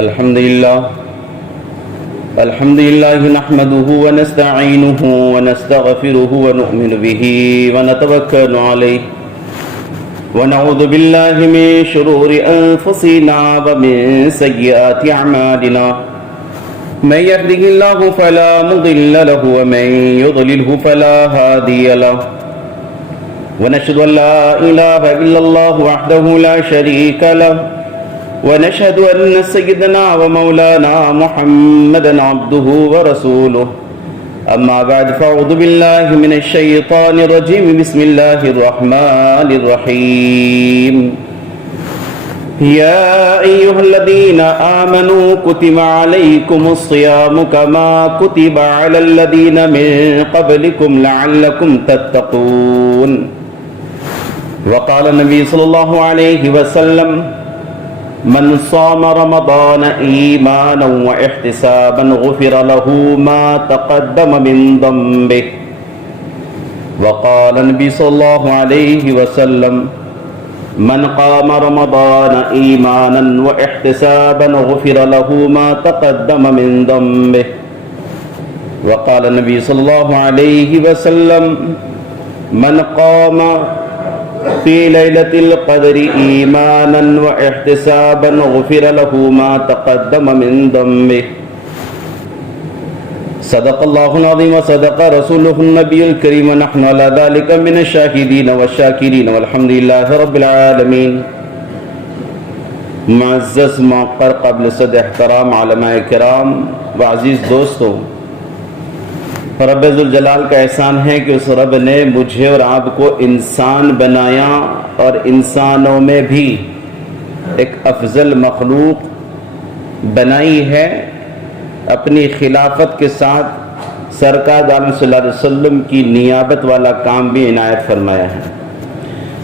الحمد لله نحمده ونستعينه ونستغفره ونؤمن به ونتوكل عليه ونعوذ بالله من شرور أنفسنا ومن سيئات أعمالنا من يهده الله فلا مضل له ومن يضلله فلا هادي له ونشهد أن لا إله إلا الله وحده لا شريك له ونشهد أن سيدنا ومولانا محمدا عبده ورسوله أما بعد فأعوذ بالله من الشيطان الرجيم بسم الله الرحمن الرحيم يا أيها الذين آمنوا كتب عليكم الصيام كما كتب على الذين من قبلكم لعلكم تتقون وقال النبي صلى الله عليه وسلم من صام رمضان إيمانا واحتسابا غفر له ما تقدم من ذنبه وقال النبي صلى الله عليه وسلم من قام رمضان إيمانا واحتسابا غفر له ما تقدم من ذنبه وقال النبي صلى الله عليه وسلم من قام في ليلة القدر إيمانا واحتسابا غفر له ما تقدم من ذنبه صدق الله العظيم وصدق رسوله النبي الكريم ونحن على ذلك من الشاهدين والشاكرين والحمد لله رب العالمين. معزز موقر قبل صد احترام علماء کرام و عزیز دوستوں، رب ذوالجلال کا احسان ہے کہ اس رب نے مجھے اور آپ کو انسان بنایا اور انسانوں میں بھی ایک افضل مخلوق بنائی ہے. اپنی خلافت کے ساتھ سرکار عالم صلی اللہ علیہ وسلم کی نیابت والا کام بھی عنایت فرمایا ہے.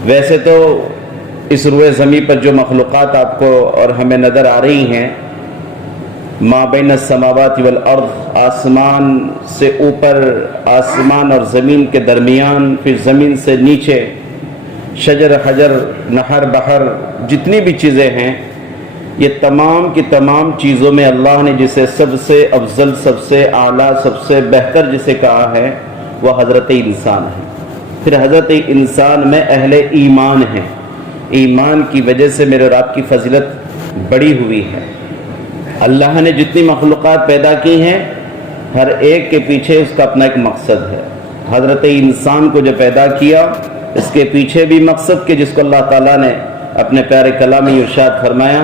ویسے تو اس روئے زمین پر جو مخلوقات آپ کو اور ہمیں نظر آ رہی ہیں، ما بین السماوات والارض، آسمان سے اوپر، آسمان اور زمین کے درمیان، پھر زمین سے نیچے، شجر حجر نہر بحر، جتنی بھی چیزیں ہیں، یہ تمام کی تمام چیزوں میں اللہ نے جسے سب سے افضل، سب سے اعلیٰ، سب سے بہتر جسے کہا ہے وہ حضرت انسان ہے. پھر حضرت انسان میں اہل ایمان ہیں. ایمان کی وجہ سے میرے اور آپ کی فضیلت بڑی ہوئی ہے. اللہ نے جتنی مخلوقات پیدا کی ہیں، ہر ایک کے پیچھے اس کا اپنا ایک مقصد ہے. حضرت انسان کو جو پیدا کیا، اس کے پیچھے بھی مقصد کہ جس کو اللہ تعالیٰ نے اپنے پیارے کلام میں ارشاد فرمایا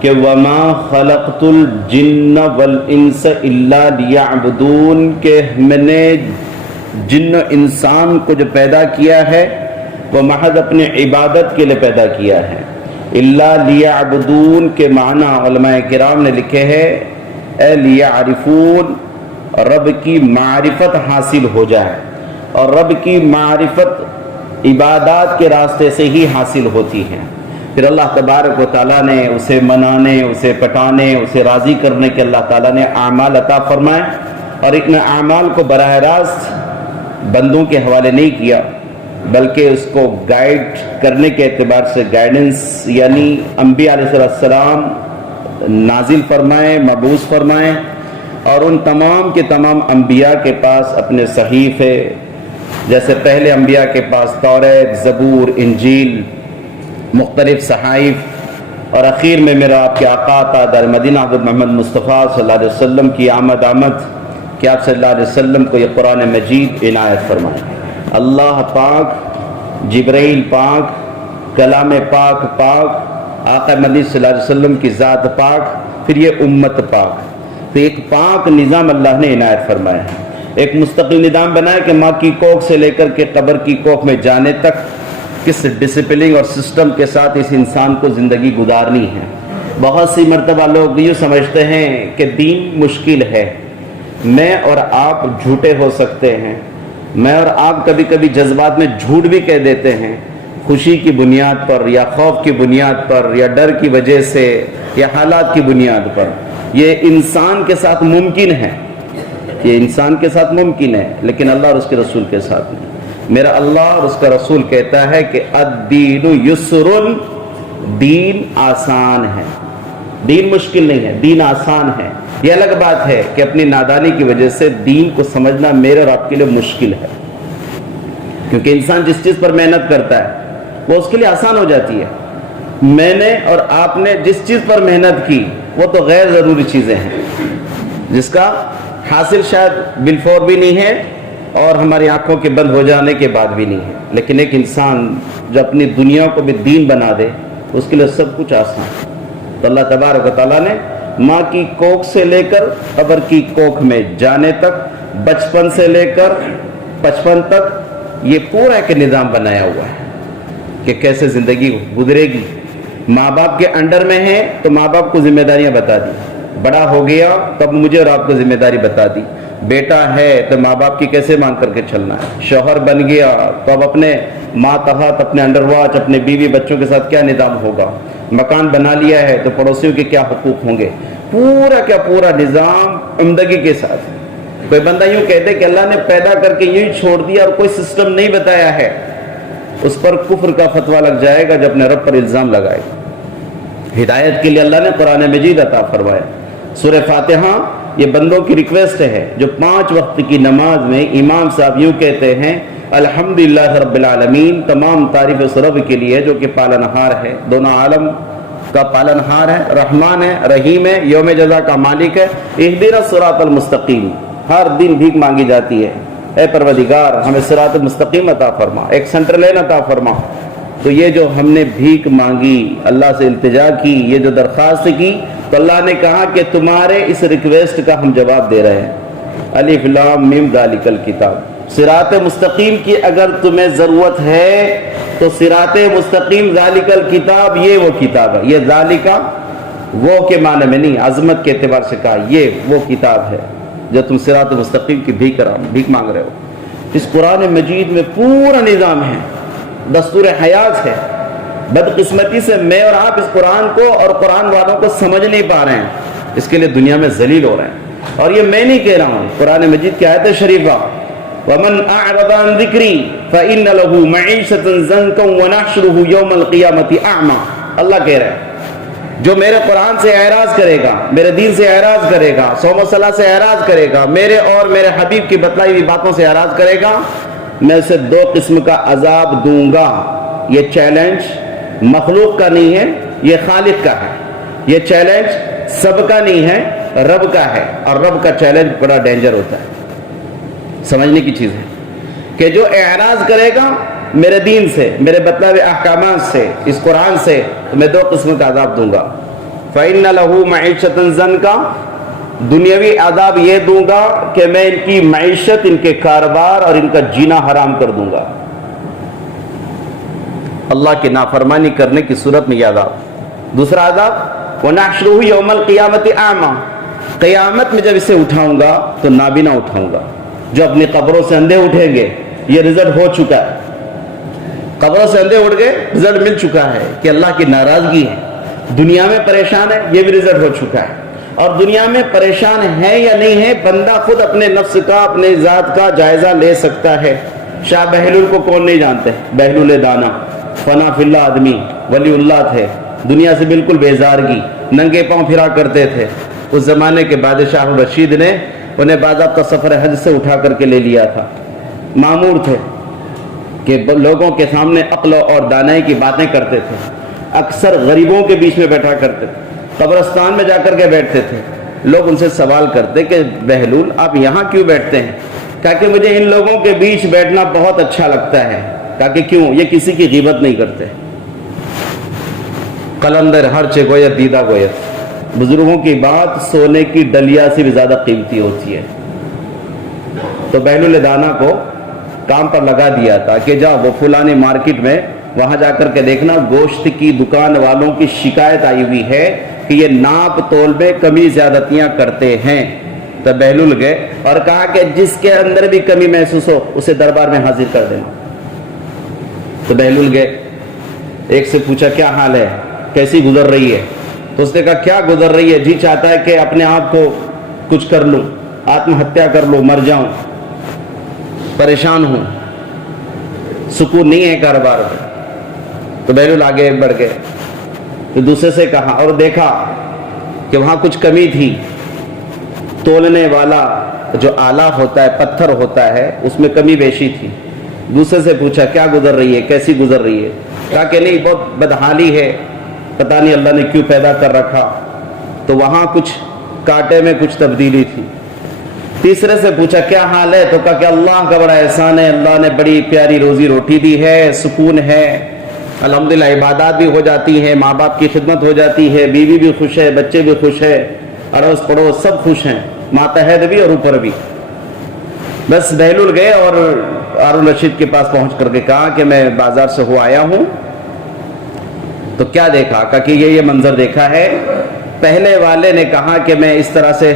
کہ وَمَا خَلَقْتُ الْجِنَّ وَالْإِنسَ إِلَّا لِيَعْبُدُونَ، کہ میں نے جن و انسان کو جو پیدا کیا ہے وہ محض اپنی عبادت کے لیے پیدا کیا ہے. اللہ لیعبدون کے معنی علماء کرام نے لکھے ہیں اے لیعرفون، رب کی معرفت حاصل ہو جائے. اور رب کی معرفت عبادات کے راستے سے ہی حاصل ہوتی ہے. پھر اللہ تبارک و تعالیٰ نے اسے منانے، اسے پٹانے، اسے راضی کرنے کے اللہ تعالیٰ نے اعمال عطا فرمائے. اور ان اعمال کو براہ راست بندوں کے حوالے نہیں کیا، بلکہ اس کو گائیڈ کرنے کے اعتبار سے گائیڈنس یعنی انبیاء علیہ السلام نازل فرمائے، مبعوث فرمائے. اور ان تمام کے تمام انبیاء کے پاس اپنے صحیفے، جیسے پہلے انبیاء کے پاس توریت، زبور، انجیل، مختلف صحائف، اور اخیر میں میرا آپ کے آقا تاجدار مدینہ حضرت محمد مصطفیٰ صلی اللہ علیہ وسلم کی آمد کہ آپ صلی اللہ علیہ وسلم کو یہ قرآن مجید عنایت فرمائے. اللہ پاک، جبرائیل پاک، کلام پاک پاک، آقا مدنی صلی اللہ علیہ وسلم کی ذات پاک، پھر یہ امت پاک. تو ایک پاک نظام اللہ نے عنایت فرمایا ہے. ایک مستقل نظام بنایا کہ ماں کی کوکھ سے لے کر کے قبر کی کوکھ میں جانے تک کس ڈسپلن اور سسٹم کے ساتھ اس انسان کو زندگی گزارنی ہے. بہت سی مرتبہ لوگ یہ سمجھتے ہیں کہ دین مشکل ہے. میں اور آپ جھوٹے ہو سکتے ہیں، میں اور آپ کبھی کبھی جذبات میں جھوٹ بھی کہہ دیتے ہیں، خوشی کی بنیاد پر یا خوف کی بنیاد پر یا ڈر کی وجہ سے یا حالات کی بنیاد پر. یہ انسان کے ساتھ ممکن ہے، یہ انسان کے ساتھ ممکن ہے، لیکن اللہ اور اس کے رسول کے ساتھ نہیں. میرا اللہ اور اس کا رسول کہتا ہے کہ الدین یسر، دین آسان ہے. دین مشکل نہیں ہے، دین آسان ہے۔ یہ الگ بات ہے کہ اپنی نادانی کی وجہ سے دین کو سمجھنا میرے اور آپ کے لیے مشکل ہے، کیونکہ انسان جس چیز پر محنت کرتا ہے وہ اس کے لیے آسان ہو جاتی ہے۔ میں نے اور آپ نے جس چیز پر محنت کی وہ تو غیر ضروری چیزیں ہیں، جس کا حاصل شاید بالفور بھی نہیں ہے اور ہماری آنکھوں کے بند ہو جانے کے بعد بھی نہیں ہے، لیکن ایک انسان جو اپنی دنیا کو بھی دین بنا دے اس کے لیے سب کچھ آسان ہے۔ تو اللہ تبارک و تعالیٰ نے ماں کی کوکھ سے لے کر قبر کی کوکھ میں جانے تک، بچپن سے لے کر 55 تک یہ پورا ایک نظام بنایا ہوا ہے کہ کیسے زندگی گزرے گی۔ ماں باپ کے انڈر میں ہے تو ماں باپ کو ذمہ داریاں بتا دی، بڑا ہو گیا تب مجھے اور آپ کو ذمہ داری بتا دی، بیٹا ہے تو ماں باپ کی کیسے مان کر کے چلنا ہے، شوہر بن گیا تو اب اپنے ماتحت، اپنے انڈر واچ، اپنے بیوی بچوں کے ساتھ کیا نظام ہوگا، مکان بنا لیا ہے تو پڑوسیوں کے کیا حقوق ہوں گے، پورا نظام عمدگی کے ساتھ۔ کوئی بندہ یوں کہتے کہ اللہ نے پیدا کر کے یوں چھوڑ دیا اور کوئی سسٹم نہیں بتایا ہے، اس پر کفر کا فتویٰ لگ جائے گا، جب اپنے رب پر الزام لگائے گا۔ ہدایت کے لیے اللہ نے قرآن مجید عطا فرمایا۔ سورہ فاتحہ یہ بندوں کی ریکویسٹ ہے جو 5 وقت کی نماز میں امام صاحب یوں کہتے ہیں الحمدللہ رب العالمین، تمام تعریف اس رب کے لیے جو کہ پالنہار ہے، دونوں عالم کا پالنہار ہے، رحمان ہے، رحیم ہے، یوم جزا کا مالک ہے۔ اہدنا الصراط المستقیم، ہر دن بھیک مانگی جاتی ہے، اے پروردگار ہمیں صراط مستقیم عطا فرما، ایک سینٹر لین عطا فرما۔ تو یہ جو ہم نے بھیک مانگی، اللہ سے التجا کی، یہ جو درخواست کی، تو اللہ نے کہا کہ تمہارے اس ریکویسٹ کا ہم جواب دے رہے ہیں۔ الف لام میم ذالک الکتاب، صراط مستقیم کی اگر تمہیں ضرورت ہے تو صراط مستقیم ذالک الکتاب، یہ وہ کتاب ہے۔ یہ ذالکہ وہ کے معنی میں نہیں، عظمت کے اعتبار سے کہا یہ وہ کتاب ہے جو تم صراط مستقیم کی بھیک مانگ رہے ہو۔ اس قرآن مجید میں پورا نظام ہے، دستور حیات ہے۔ بدقسمتی سے میں اور آپ اس قرآن کو اور قرآن والوں کو سمجھ نہیں پا رہے ہیں، اس کے لیے دنیا میں ذلیل ہو رہے ہیں۔ اور یہ میں نہیں کہہ رہا ہوں، قرآن مجید کی آیت شریفہ وَمَنْ أَعْرَضَ عَنْ ذِكْرِي فَإِنَّ لَهُ مَعِيشَةً ضَنْكًا وَنَحْشُرُهُ يَوْمَ الْقِيَامَةِ أَعْمَى۔ اللہ کہہ رہے ہیں جو میرے قرآن سے اعراض کرے گا، میرے دین سے اعراض کرے گا، صوم و صلاۃ سے اعراض کرے گا، میرے اور میرے حبیب کی بتلائی ہوئی باتوں سے اعراض کرے گا، میں اسے 2 قسم کا عذاب دوں گا۔ یہ چیلنج مخلوق کا نہیں ہے، یہ خالق کا ہے۔ یہ چیلنج سب کا نہیں ہے، رب کا ہے، اور رب کا چیلنج بڑا ڈینجر ہوتا ہے، سمجھنے کی چیز ہے کہ جو اعراض کرے گا میرے دین سے، میرے بتلائے ہوئے احکامات سے، اس قرآن سے، تو میں 2 قسم کا عذاب دوں گا۔ فَإِنَّ لَهُ مَعِيشَةً ضَنْكًا، دنیاوی عذاب یہ دوں گا کہ میں ان کی معیشت، ان کے کاروبار اور ان کا جینا حرام کر دوں گا، اللہ کی نافرمانی کرنے کی صورت میں یہ عذاب۔ دوسرا عذاب وَنَحْشُرُهُ يَوْمَ الْقِيَامَةِ أَعْمَى، قیامت میں جب اسے اٹھاؤں گا تو نابینا اٹھاؤں گا۔ جو اپنی قبروں سے اندھے اٹھیں گے، یہ رزلٹ ہو چکا ہے، قبروں سے اندھے اٹھ گئے، رزلٹ مل چکا ہے کہ اللہ کی ناراضگی ہے۔ دنیا میں پریشان ہے، یہ بھی رزلٹ ہو چکا ہے۔ اور دنیا میں پریشان ہے یا نہیں ہے، بندہ خود اپنے نفس کا، اپنے ذات کا جائزہ لے سکتا ہے۔ شاہ بہلول کو کون نہیں جانتے؟ بہلول دانا، فنا فی اللہ آدمی، ولی اللہ تھے، دنیا سے بالکل بیزارگی، ننگے پاؤں پھرا کرتے تھے۔ اس زمانے کے بادشاہ رشید نے انہیں باضابطہ سفر حج سے اٹھا کر کے لے لیا تھا۔ مامور تھے کہ لوگوں کے سامنے عقل اور دانائی کی باتیں کرتے تھے، اکثر غریبوں کے بیچ میں بیٹھا کرتے تھے، قبرستان میں جا کر کے بیٹھتے تھے۔ لوگ ان سے سوال کرتے کہ بہلول آپ یہاں کیوں بیٹھتے ہیں؟ کہا کہ مجھے ان لوگوں کے بیچ بیٹھنا بہت اچھا لگتا ہے۔ کہا کہ کیوں؟ یہ کسی کی غیبت نہیں کرتے۔ قلندر ہر چے گویت دیدہ گویت، بزرگوں کی بات سونے کی ڈلیا سے بھی زیادہ قیمتی ہوتی ہے۔ تو بہلول دانا کو کام پر لگا دیا تھا کہ جا وہ فلانی مارکیٹ میں وہاں جا کر کے دیکھنا، گوشت کی دکان والوں کی شکایت آئی ہوئی ہے کہ یہ ناپ تول میں کمی زیادتیاں کرتے ہیں۔ تو بہلول گئے اور کہا کہ جس کے اندر بھی کمی محسوس ہو اسے دربار میں حاضر کر دینا۔ تو بہلول گئے، ایک سے پوچھا کیا حال ہے، کیسی گزر رہی ہے؟ تو اس نے کہا کیا گزر رہی ہے، جی چاہتا ہے کہ اپنے آپ کو کچھ کر لوں، آتم ہتیا کر لوں، مر جاؤں، پریشان ہوں، سکون نہیں ہے کاروبار میں۔ تو بہلول آگے بڑھ گئے، تو دوسرے سے کہا اور دیکھا کہ وہاں کچھ کمی تھی، تولنے والا جو آلہ ہوتا ہے، پتھر ہوتا ہے، اس میں کمی بیشی تھی۔ دوسرے سے پوچھا کیا گزر رہی ہے، کیسی گزر رہی ہے؟ کہا کہ نہیں بہت بدحالی ہے، پتہ نہیں اللہ نے کیوں پیدا کر رکھا، تو وہاں کچھ کانٹے میں کچھ تبدیلی تھی۔ تیسرے سے پوچھا کیا حال ہے، تو کہا کہ اللہ کا بڑا احسان ہے، اللہ نے بڑی پیاری روزی روٹی دی ہے، سکون ہے، الحمدللہ عبادات بھی ہو جاتی ہیں، ماں باپ کی خدمت ہو جاتی ہے، بیوی بھی خوش ہے، بچے بھی خوش ہے، اڑوس پڑوس سب خوش ہیں، ماتحت بھی اور اوپر بھی۔ بس بہلول گئے اور ہارون رشید کے پاس پہنچ کر کے کہا کہ میں بازار سے ہو آیا ہوں، تو کیا دیکھا؟ کہا کہ یہ منظر دیکھا ہے، پہلے والے نے کہا کہ میں اس طرح سے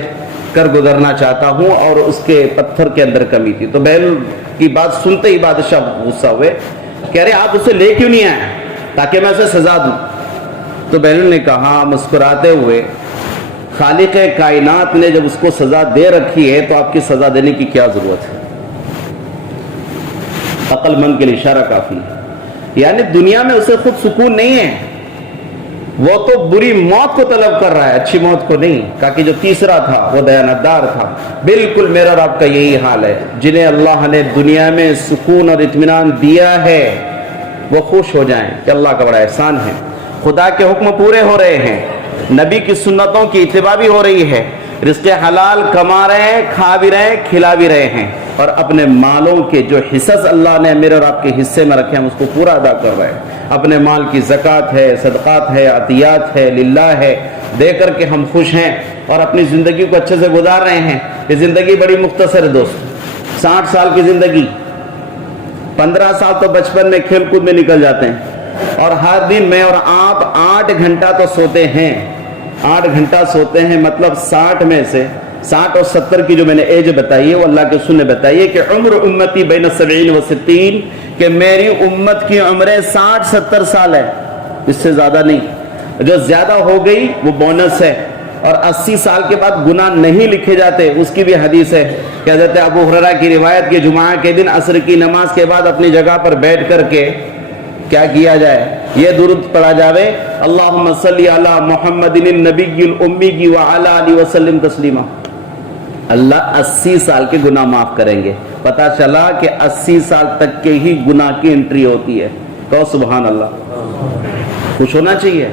کر گزرنا چاہتا ہوں اور اس کے پتھر کے اندر کمی تھی۔ تو بہلول کی بات سنتے ہی بادشاہ غصہ ہوئے، کہہ رہے آپ اسے لے کیوں نہیں آئے تاکہ میں اسے سزا دوں؟ تو بہلول نے کہا مسکراتے ہوئے، خالق کائنات نے جب اس کو سزا دے رکھی ہے تو آپ کی سزا دینے کی کیا ضرورت ہے؟ عقل مند کے لیے اشارہ کافی ہے، یعنی دنیا میں اسے خود سکون نہیں ہے، وہ تو بری موت کو طلب کر رہا ہے، اچھی موت کو نہیں۔ کہا کہ جو تیسرا تھا وہ دیانتدار تھا۔ بالکل میرا اور آپ کا یہی حال ہے، جنہیں اللہ نے دنیا میں سکون اور اطمینان دیا ہے وہ خوش ہو جائیں کہ اللہ کا بڑا احسان ہے، خدا کے حکم پورے ہو رہے ہیں، نبی کی سنتوں کی اتباع بھی ہو رہی ہے، رزق حلال کما رہے ہیں، کھا بھی رہے ہیں، کھلا بھی رہے ہیں، اور اپنے مالوں کے جو حصص اللہ نے میرے اور آپ کے حصے میں رکھے ہیں اس کو پورا ادا کر رہے ہیں۔ اپنے مال کی زکوٰۃ ہے، صدقات ہے، عطیات ہے، للہ ہے، دے کر کے ہم خوش ہیں اور اپنی زندگی کو اچھے سے گزار رہے ہیں۔ یہ زندگی بڑی مختصر ہے دوست، 60 سال کی زندگی، 15 سال تو بچپن میں کھیل کود میں نکل جاتے ہیں، اور ہر دن میں اور آپ 8 گھنٹہ تو سوتے ہیں، 8 گھنٹہ سوتے ہیں، مطلب 60 میں سے 60 اور 70 کی جو میں نے ایج بتائی ہے وہ اللہ کے رسول نے بتائی ہے کہ عمر امتی بین 70 و 60، کہ میری امت کی عمریں 60-70 سال ہے، اس سے زیادہ نہیں۔ جو زیادہ ہو گئی وہ بونس ہے، اور 80 سال کے بعد گناہ نہیں لکھے جاتے، اس کی بھی حدیث ہے کہ حضرت ابو ہریرہ کی روایت کہ جمعہ کے دن عصر کی نماز کے بعد اپنی جگہ پر بیٹھ کر کے کیا کیا جائے؟ یہ درود پڑھا جاوے، اللہم صلی علی محمد النبی الامی وعلی آلہ وسلم تسلیما۔ اللہ 80 سال کے گناہ معاف کریں گے۔ پتہ چلا کہ 80 سال تک کے ہی گناہ کی انٹری ہوتی ہے۔ کہو سبحان اللہ۔ خوش ہونا چاہیے،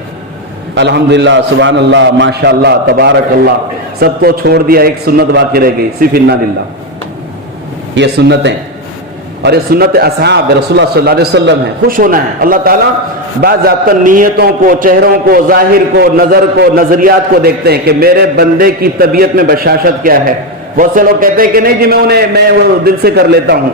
الحمدللہ، سبحان اللہ، ماشاءاللہ، تبارک اللہ۔ سب کو چھوڑ دیا، ایک سنت باقی رہ گئی، صرف انا للہ۔ یہ سنتیں اور یہ سنت اصحاب رسول اللہ صلی اللہ علیہ وسلم ہے۔ خوش ہونا ہے۔ اللہ تعالیٰ بعض ضابطہ نیتوں کو، چہروں کو، ظاہر کو، نظر کو، نظریات کو دیکھتے ہیں کہ میرے بندے کی طبیعت میں بشاشت کیا ہے۔ بہت سے لوگ کہتے ہیں کہ نہیں جی میں وہ دل سے کر لیتا ہوں۔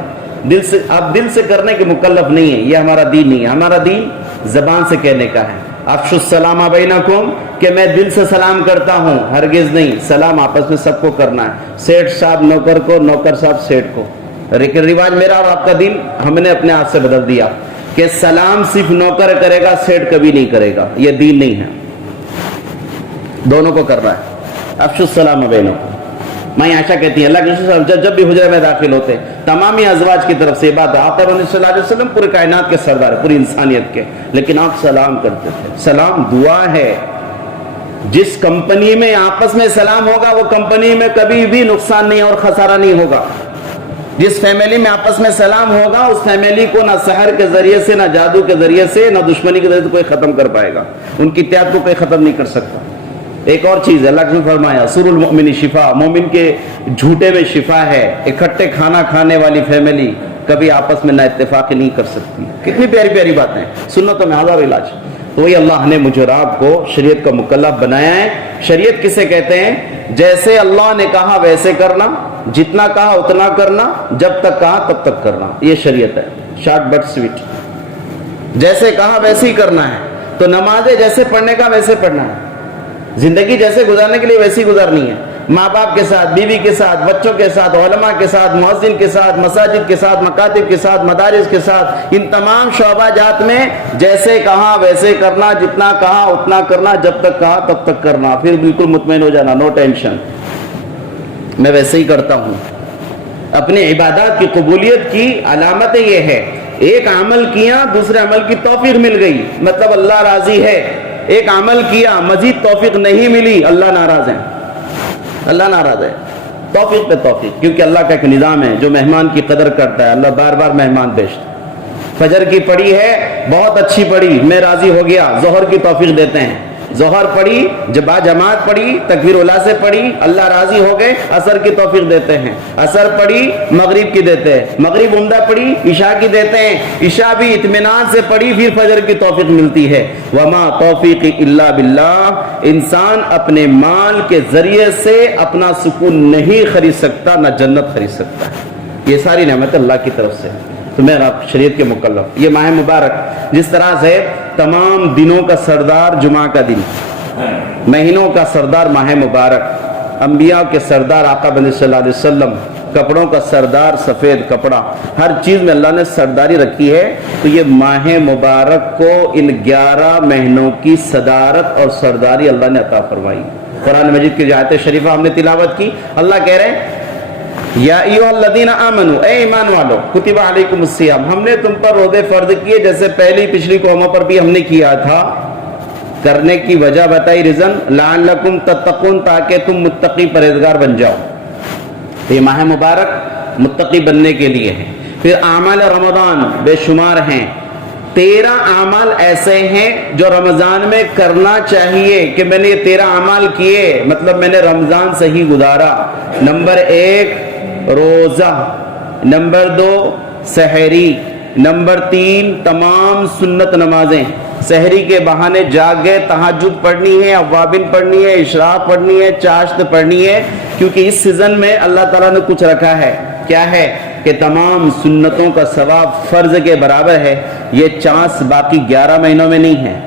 دل سے، آپ دل سے کرنے کے مکلف نہیں ہیں، یہ ہمارا دین نہیں ہے۔ ہمارا دین زبان سے کہنے کا ہے، افشوا السلام بینکم، کہ میں دل سے سلام کرتا ہوں، ہرگز نہیں۔ سلام آپس میں سب کو کرنا ہے، سیٹ صاحب نوکر کو، نوکر صاحب سیٹ کو۔ لیکن رواج میرا اور آپ کا دین ہم نے اپنے ہاتھ سے بدل دیا کہ سلام صرف نوکر کرے گا، سیٹ کبھی نہیں کرے گا۔ یہ دین نہیں ہے، دونوں کو کر رہا ہے۔ افشوا السلام بینکم۔ میں عائشہ کہتی ہیں اللہ کے رسول جب بھی حجرے میں داخل ہوتے تمامی ازواج کی طرف سے یہ بات، آپ صلی اللہ علیہ وسلم پورے کائنات کے سردار، پوری انسانیت کے، لیکن آپ سلام کرتے تھے۔ سلام دعا ہے۔ جس کمپنی میں آپس میں سلام ہوگا وہ کمپنی میں کبھی بھی نقصان نہیں اور خسارہ نہیں ہوگا۔ جس فیملی میں آپس میں سلام ہوگا اس فیملی کو نہ سحر کے ذریعے سے، نہ جادو کے ذریعے سے، نہ دشمنی کے ذریعے سے کوئی ختم کر پائے گا، ان کی اتحاد کو کوئی ختم نہیں کر سکتا۔ ایک اور چیز اللہ نے فرمایا سر المؤمن شفا، مومن کے جھوٹے میں شفا ہے۔ اکٹھے کھانا کھانے والی فیملی کبھی آپس میں نہ اتفاقی نہیں کر سکتی۔ کتنی پیاری پیاری باتیں، سنتوں میں ہزار علاج۔ تو وہی اللہ نے مجھے اور آپ کو شریعت کا مکلف بنایا ہے۔ شریعت کسے کہتے ہیں؟ جیسے اللہ نے کہا ویسے کرنا، جتنا کہا اتنا کرنا، جب تک کہا تب تک کرنا، یہ شریعت ہے، شارٹ بٹ سویٹ۔ جیسے کہا ویسے ہی کرنا ہے۔ تو نمازیں جیسے پڑھنے کا ویسے پڑھنا ہے، زندگی جیسے گزارنے کے لیے ویسی گزارنی ہے، ماں باپ کے ساتھ، بیوی کے ساتھ، بچوں کے ساتھ، علماء کے ساتھ، مؤذن کے ساتھ، مساجد کے ساتھ، مکاتب کے ساتھ، مدارس کے ساتھ، ان تمام شعبہ جات میں جیسے کہا ویسے کرنا، جتنا کہا اتنا کرنا، جب تک کہا تب تک کرنا، پھر بالکل مطمئن ہو جانا، نو ٹینشن، میں ویسے ہی کرتا ہوں۔ اپنی عبادات کی قبولیت کی علامتیں یہ ہے، ایک عمل کیا دوسرے عمل کی توفیق مل گئی، مطلب اللہ راضی ہے، ایک عمل کیا مزید توفیق نہیں ملی، اللہ ناراض ہے، اللہ ناراض ہے۔ توفیق پہ توفیق، کیونکہ اللہ کا ایک نظام ہے، جو مہمان کی قدر کرتا ہے اللہ بار بار مہمان بھیجتا ہے۔ فجر کی پڑھی ہے بہت اچھی پڑھی، میں راضی ہو گیا، ظہر کی توفیق دیتے ہیں۔ ظہر پڑھی، جب جماعت پڑھی، تکبیر اولیٰ سے پڑھی، اللہ راضی ہو گئے، عصر کی توفیق دیتے ہیں۔ عصر پڑھی، مغرب کی دیتے ہیں۔ مغرب عمدہ پڑھی، عشاء کی دیتے ہیں۔ عشاء بھی اطمینان سے پڑھی، پھر فجر کی توفیق ملتی ہے۔ وما توفیق الا باللہ، انسان اپنے مال کے ذریعے سے اپنا سکون نہیں خرید سکتا، نہ جنت خرید سکتا ہے۔ یہ ساری نعمت اللہ کی طرف سے، تو میں آپ شریعت کے مکلف۔ یہ ماہ مبارک جس طرح سے تمام دنوں کا سردار جمعہ کا دن، مہینوں کا سردار ماہ مبارک، انبیاء کے سردار آقا بندی صلی اللہ علیہ وسلم، کپڑوں کا سردار سفید کپڑا، ہر چیز میں اللہ نے سرداری رکھی ہے، تو یہ ماہ مبارک کو ان 11 مہینوں کی صدارت اور سرداری اللہ نے عطا فرمائی۔ قرآن مجید کی جو آیت شریفہ ہم نے تلاوت کی، اللہ کہہ رہے ہیں یا ایھا الذین آمنوا، اے ایمان والو، کتب علیکم الصیام، ہم نے تم پر روزے فرض کیے جیسے پچھلی قوموں پر بھی ہم نے کیا تھا۔ کرنے کی وجہ بتائی، ریزن، لعلکم تتقون، تاکہ تم متقی پرہیزگار بن جاؤ۔ یہ ماہ مبارک متقی بننے کے لیے ہے۔ پھر اعمال رمضان بے شمار ہیں، 13 اعمال ایسے ہیں جو رمضان میں کرنا چاہیے کہ میں نے یہ 13 اعمال کیے، مطلب میں نے رمضان صحیح گزارا۔ نمبر 1 روزہ، نمبر 2 سحری، نمبر 3 تمام سنت نمازیں، سحری کے بہانے جاگ گئے، تہجد پڑھنی ہے، اوابین پڑھنی ہے، اشراق پڑھنی ہے، چاشت پڑھنی ہے، کیونکہ اس سیزن میں اللہ تعالیٰ نے کچھ رکھا ہے۔ کیا ہے کہ تمام سنتوں کا ثواب فرض کے برابر ہے۔ یہ چانس باقی 11 مہینوں میں نہیں ہے،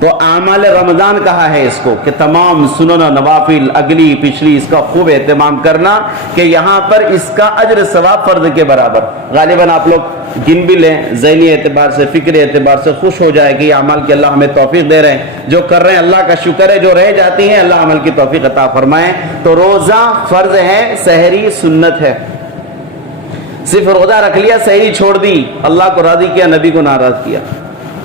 تو اعمال رمضان کہا ہے اس کو کہ تمام سنن و نوافل اگلی پچھلی اس کا خوب اہتمام کرنا کہ یہاں پر اس کا اجر ثواب فرض کے برابر۔ غالباً آپ لوگ گن بھی لیں، ذہنی اعتبار سے، فکری اعتبار سے خوش ہو جائے کہ یہ اعمال کی اللہ ہمیں توفیق دے رہے ہیں، جو کر رہے ہیں اللہ کا شکر ہے، جو رہ جاتی ہیں اللہ عمل کی توفیق عطا فرمائے۔ تو روزہ فرض ہے، سحری سنت ہے۔ صرف روزہ رکھ لیا، سحری چھوڑ دی، اللہ کو راضی کیا، نبی کو ناراض کیا،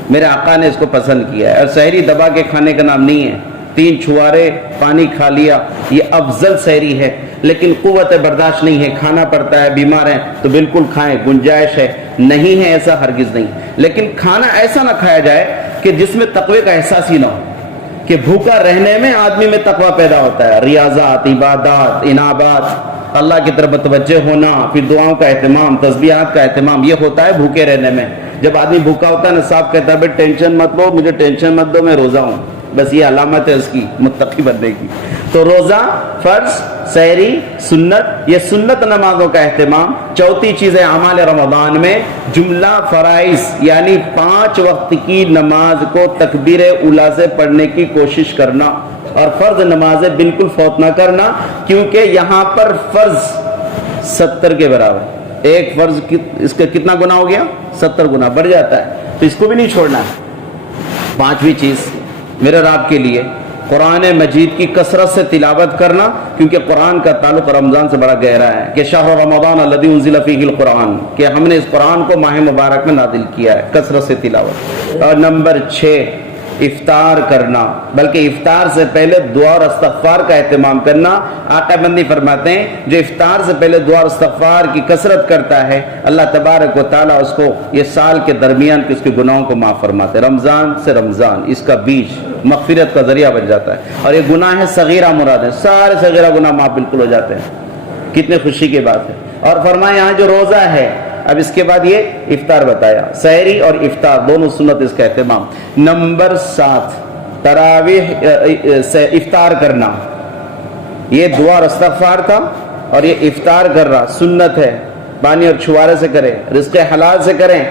میرے آقا نے اس کو پسند کیا ہے۔ اور سحری دبا کے کھانے کا نام نہیں ہے، 3 چھوارے پانی کھا لیا، یہ افضل سحری ہے، لیکن قوت برداشت نہیں ہے، کھانا پڑتا ہے، بیمار ہیں تو بالکل کھائیں، گنجائش ہے، نہیں ہے ایسا ہرگز نہیں، لیکن کھانا ایسا نہ کھایا جائے کہ جس میں تقوی کا احساس ہی نہ ہو، کہ بھوکا رہنے میں آدمی میں تقوی پیدا ہوتا ہے، ریاضات، عبادات، انابات، اللہ کی طرف متوجہ ہونا، پھر دعاؤں کا اہتمام، تسبیحات کا اہتمام، یہ ہوتا ہے بھوکے رہنے میں۔ جب آدمی بھوکا ہوتا ہے نا، صاحب کہتا ہے بھائی ٹینشن مت لو، مجھے ٹینشن مت دو، میں روزہ ہوں، بس یہ علامت ہے اس کی متقی بننے کی۔ تو روزہ فرض، سحری سنت، یہ سنت نمازوں کا اہتمام۔ چوتھی چیز ہے اعمال رمضان میں جملہ فرائض، یعنی 5 وقت کی نماز کو تکبیر اولیٰ سے پڑھنے کی کوشش کرنا، اور فرض نمازیں بالکل فوت نہ کرنا، کیونکہ یہاں پر فرض 70 کے برابر، ایک فرض اس کا کتنا گناہ ہو گیا؟ 70 گناہ بڑھ جاتا ہے، تو اس کو بھی نہیں چھوڑنا ہے۔ 5ویں چیز میرے اور آپ کے لیے قرآن مجید کی کثرت سے تلاوت کرنا، کیونکہ قرآن کا تعلق رمضان سے بڑا گہرا ہے، کہ شہر رمضان الذی انزل فیہ القرآن، کہ ہم نے اس قرآن کو ماہ مبارک میں نازل کیا ہے، کثرت سے تلاوت۔ اور نمبر 6 افطار کرنا، بلکہ افطار سے پہلے دعا اور استغفار کا اہتمام کرنا۔ آقا بندی فرماتے ہیں جو افطار سے پہلے دعا اور استغفار کی کثرت کرتا ہے، اللہ تبارک و تعالیٰ اس کو یہ سال کے درمیان کے اس کے گناہوں کو معاف فرماتے ہیں۔ رمضان سے رمضان اس کا بیج مغفرت کا ذریعہ بن جاتا ہے، اور یہ گناہ ہے صغیرہ مراد ہے، سارے صغیرہ گناہ معاف بالکل ہو جاتے ہیں، کتنے خوشی کی بات ہے۔ اور فرمایا یہاں جو روزہ ہے، اب اس کے بعد یہ افطار بتایا، سحری اور افطار دونوں سنت اس کا اہتمام۔ نمبر 7 تراویح سے افطار کرنا، یہ دعا اور استغفار تھا، اور یہ افطار کر رہا سنت ہے، پانی اور چھوارے سے کریں، رزق حلال سے کریں۔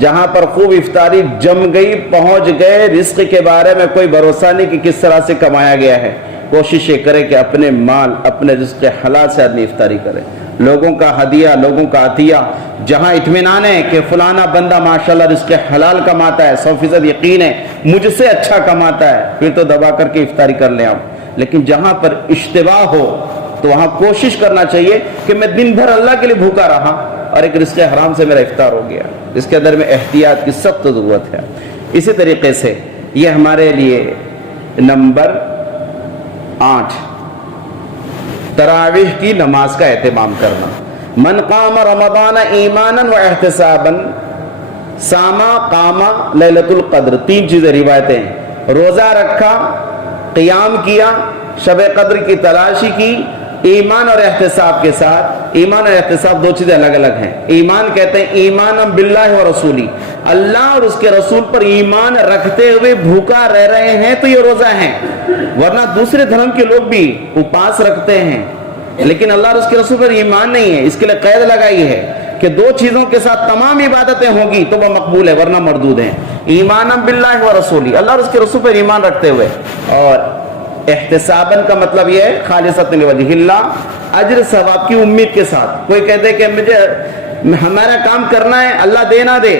جہاں پر خوب افطاری جم گئی، پہنچ گئے، رزق کے بارے میں کوئی بھروسہ نہیں کہ کس طرح سے کمایا گیا ہے، کوشش یہ کرے کہ اپنے مال، اپنے رزق حلال سے آدمی افطاری کرے۔ لوگوں کا ہدیہ، لوگوں کا عطیہ، جہاں اطمینان ہے کہ فلانا بندہ ماشاءاللہ رزق حلال کماتا ہے، 100% یقین ہے مجھ سے اچھا کماتا ہے، پھر تو دبا کر کے افطاری کر لیں آپ۔ لیکن جہاں پر اشتباہ ہو تو وہاں کوشش کرنا چاہیے کہ میں دن بھر اللہ کے لیے بھوکا رہا اور ایک رزق حرام سے میرا افطار ہو گیا، اس کے اندر میں احتیاط کی سخت ضرورت ہے۔ اسی طریقے سے یہ ہمارے لیے نمبر 8 تراویح کی نماز کا اہتمام کرنا. من قام رمضان ایمانا و احتسابا ساما قاما لیلۃ القدر. 3 چیزیں روایتیں ہیں. روزہ رکھا، قیام کیا، شب قدر کی تلاشی کی، ایمان اور احتساب کے ساتھ. ایمان اور احتساب 2 چیزیں الگ الگ ہیں. ایمان کہتے ہیں ایمان باللہ و رسولی، اللہ اور اس کے رسول پر ایمان رکھتے ہوئے بھوکا رہ رہے ہیں تو یہ روزہ ہیں. ورنہ دوسرے دھرم کے لوگ بھی اپاس رکھتے ہیں لیکن اللہ اور اس کے رسول پر ایمان نہیں ہے. اس کے لیے قید لگائی ہے کہ 2 چیزوں کے ساتھ تمام عبادتیں ہوں گی تو وہ مقبول ہے ورنہ مردود ہیں. ایمان باللہ و رسولی، اللہ اور اس کے رسول پر ایمان رکھتے ہوئے، اور احتساباً کا مطلب یہ ہے خالصۃ لوجہ اللہ، اجر ثواب کی امید کے ساتھ. کوئی کہتے کہ مجھے ہمارا کام کرنا ہے اللہ دے نہ دے،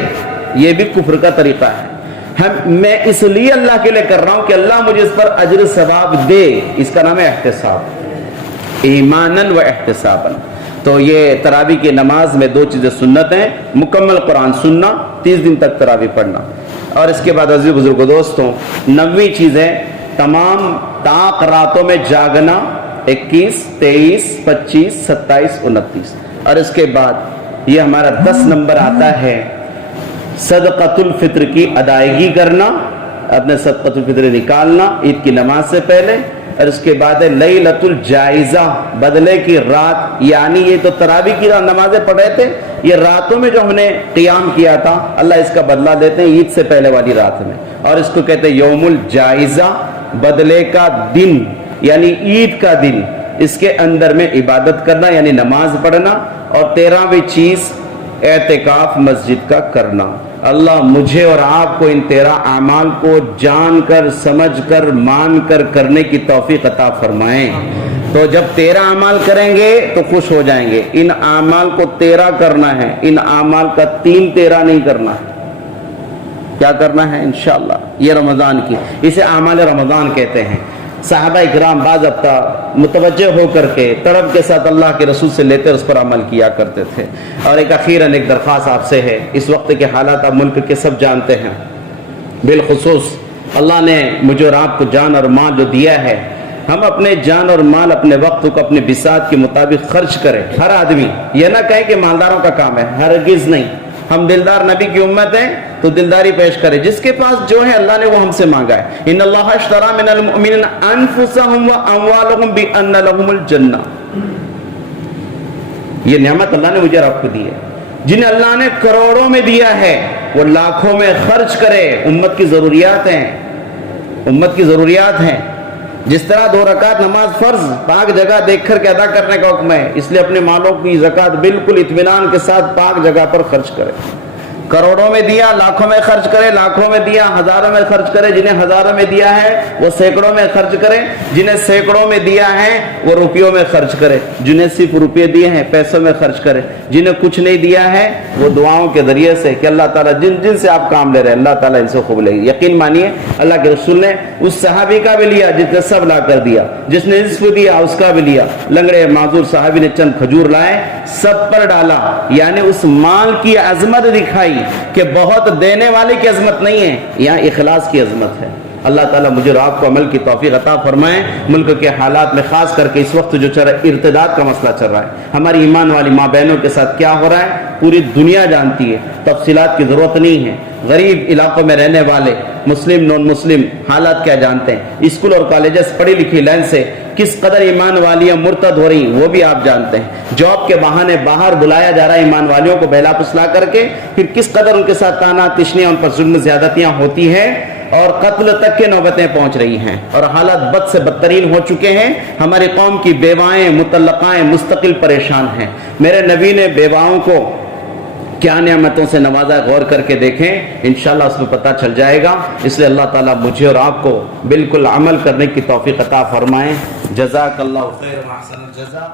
یہ بھی کفر کا طریقہ ہے. میں اس لیے اللہ کے لیے کر رہا ہوں کہ اللہ مجھے اس پر اجر ثواب دے، اس کا نام ہے احتساب. ایماناً و احتساباً. تو یہ تراویح کی نماز میں 2 چیزیں سنت ہیں: مکمل قرآن سننا، 30 دن تک تراویح پڑھنا، اور اس کے بعد عزیز بزرگوں دوستوں 9ویں چیزیں تمام طاق راتوں میں جاگنا، 21 23 25 27 29. اور اس کے بعد یہ ہمارا 10 نمبر آتا ہے صدقۃ الفطر کی ادائیگی کرنا، اپنے صدقۃ الفطر نکالنا عید کی نماز سے پہلے. اور اس کے بعد ہے لیلۃ الجائزہ، بدلے کی رات. یعنی یہ تو تراویح کی نمازیں پڑھ رہے تھے، یہ راتوں میں جو ہم نے قیام کیا تھا اللہ اس کا بدلہ دیتے ہیں عید سے پہلے والی رات میں. اور اس کو کہتے ہیں یوم الجائزہ، بدلے کا دن یعنی عید کا دن. اس کے اندر میں عبادت کرنا یعنی نماز پڑھنا. اور 13ویں چیز اعتکاف مسجد کا کرنا. اللہ مجھے اور آپ کو ان 13 اعمال کو جان کر، سمجھ کر، مان کر کرنے کی توفیق عطا فرمائیں. تو جب 13 اعمال کریں گے تو خوش ہو جائیں گے. ان اعمال کو 13 کرنا ہے، ان اعمال کا 13 نہیں کرنا ہے. کیا کرنا ہے انشاءاللہ؟ یہ رمضان کی، اسے اعمال رمضان کہتے ہیں. صحابہ اکرام بعض ہفتہ متوجہ ہو کر کے طلب کے ساتھ اللہ کے رسول سے لیتے اس پر عمل کیا کرتے تھے. اور اخیراً ایک درخواست آپ سے ہے. اس وقت کے حالات آپ ملک کے سب جانتے ہیں، بالخصوص اللہ نے مجھے اور آپ کو جان اور مال جو دیا ہے، ہم اپنے جان اور مال، اپنے وقت کو اپنے بساط کے مطابق خرچ کریں. ہر آدمی یہ نہ کہے کہ مالداروں کا کام ہے، ہرگز نہیں. ہم دلدار نبی کی امت ہیں تو دلداری پیش کرے. جس کے پاس جو ہے اللہ نے وہ ہم سے مانگا ہے. ان اللہ اشتری من المؤمنین انفسهم واموالهم بان لهم الجنہ. یہ نعمت اللہ نے مجھے اور آپ کو دی ہے. جنہیں اللہ نے کروڑوں میں دیا ہے وہ لاکھوں میں خرچ کرے. امت کی ضروریات ہیں، امت کی ضروریات ہیں. جس طرح 2 رکعت نماز فرض پاک جگہ دیکھ کر کے ادا کرنے کا حکم ہے، اس لیے اپنے مالوں کی زکوٰۃ بالکل اطمینان کے ساتھ پاک جگہ پر خرچ کرے. کروڑوں میں دیا، لاکھوں میں خرچ کرے. لاکھوں میں دیا، ہزاروں میں خرچ کرے. جنہیں ہزاروں میں دیا ہے وہ سینکڑوں میں خرچ کرے. جنہیں سینکڑوں میں دیا ہے وہ روپیوں میں خرچ کرے. جنہیں صرف روپے دیے ہیں پیسوں میں خرچ کرے. جنہیں کچھ نہیں دیا ہے وہ دعاؤں کے ذریعے سے کہ اللہ تعالیٰ جن سے آپ کام لے رہے ہیں اللہ تعالیٰ ان سے خوب لے گی. یقین مانیے اللہ کے رسول نے اس صحابی کا بھی لیا جس نے سب لا کر دیا، جس نے نصف دیا اس کا بھی لیا. لنگڑے معذور صحابی نے چند کھجور لائے، سب پر ڈالا. یعنی اس مال کی عظمت دکھائی کہ بہت دینے والے کی عظمت نہیں ہے، یہاں اخلاص کی عظمت ہے. اللہ تعالیٰ مجھے اور آپ کو عمل کی توفیق عطا فرمائے. ملک کے حالات میں خاص کر کے اس وقت جو چل رہا ہے ارتداد کا مسئلہ چل رہا ہے، ہماری ایمان والی ماں بہنوں کے ساتھ کیا ہو رہا ہے پوری دنیا جانتی ہے. تفصیلات کی ضرورت نہیں ہے. غریب علاقوں میں رہنے والے مسلم نان مسلم حالات کیا جانتے ہیں. اسکول اور کالجز پڑھی لکھی لائن سے کس قدر ایمان والیاں مرتد ہو رہی وہ بھی آپ جانتے ہیں. جاب کے بہانے باہر بلایا جا رہا ہے ایمان والیوں کو بہلا پسلا کر کے، پھر کس قدر ان کے ساتھ تانا تشنیاں، ان پر ظلم زیادتیاں ہوتی ہیں اور قتل تک کے نوبتیں پہنچ رہی ہیں اور حالات بد سے بدترین ہو چکے ہیں. ہماری قوم کی بیوائیں مطلقائیں مستقل پریشان ہیں. میرے نبی نے بیواؤں کو کیا نعمتوں سے نوازا، غور کر کے دیکھیں، انشاءاللہ اس میں پتہ چل جائے گا. اس لیے اللہ تعالیٰ مجھے اور آپ کو بالکل عمل کرنے کی توفیق عطا فرمائیں. جزاک اللہ خیر و احسن الجزا.